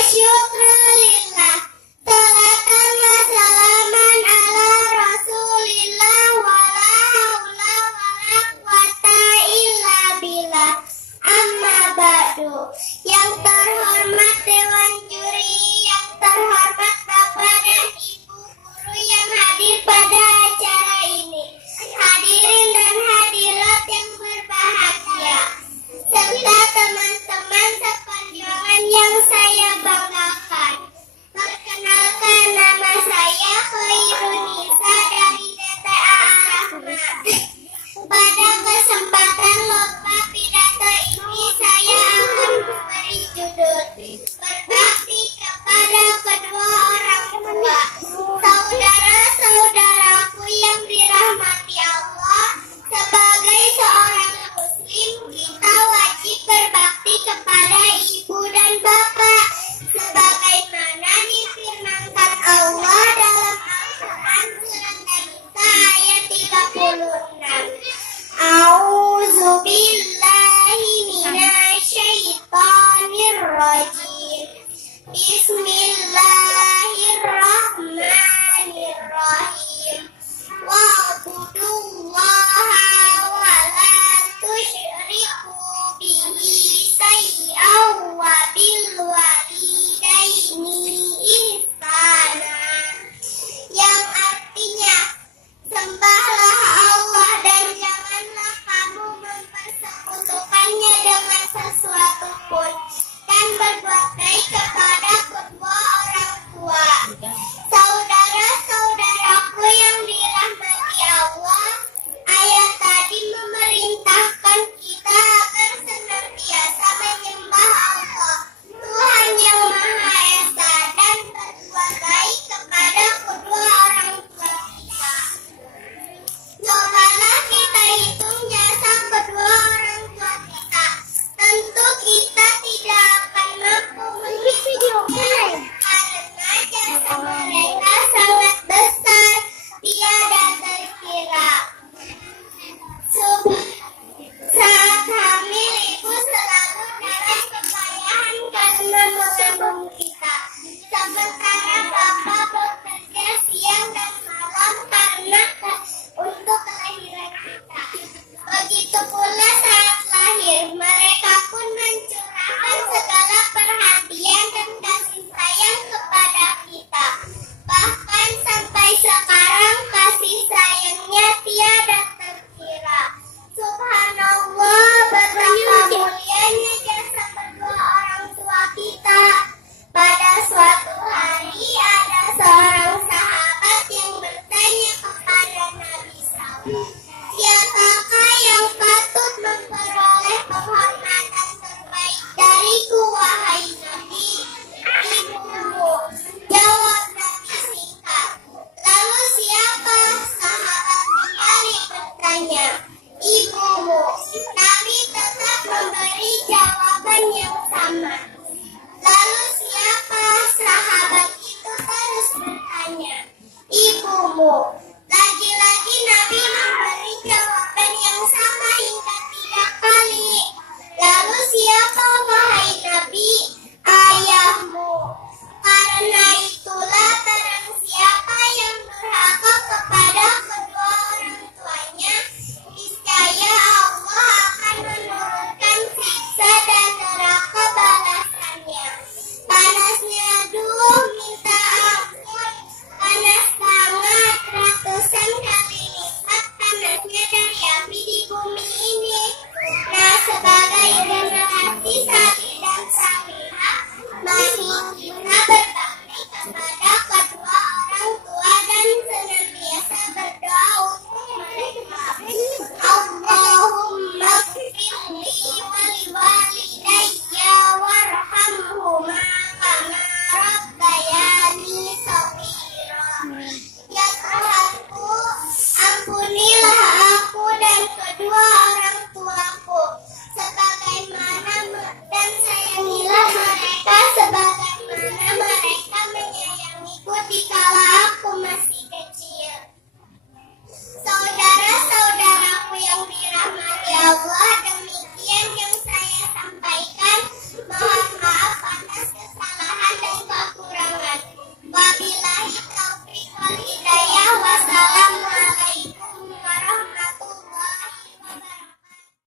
syukurillah. Salatan wa salaman ala rasulillah. Wala haula wala quwata illa billah. Amma ba'du. Yang terhormat Dewan Juri, yang terhormat Bapak dan Ibu guru yang hadir pada acara ini, hadirin dan hadirat yang berbahagia, serta teman-teman seperjuangan yang saya banggakan. Perkenalkan, nama saya Khairunisa dari DTA Rahmat. Pada kesempatan lomba pidato ini saya akan memberi judul Berbakti kepada kedua orang tua. Saudara-saudaraku yang dirahmati Allah, sebagai seorang muslim kita wajib berbakti kepada ibu dan bapak sebagaimana difirmankan Allah dalam Al-Quran surat An-Nisa ayat 36. A'udzu billahi minasyaitonir rajim. Bismillahirrahmanirrahim.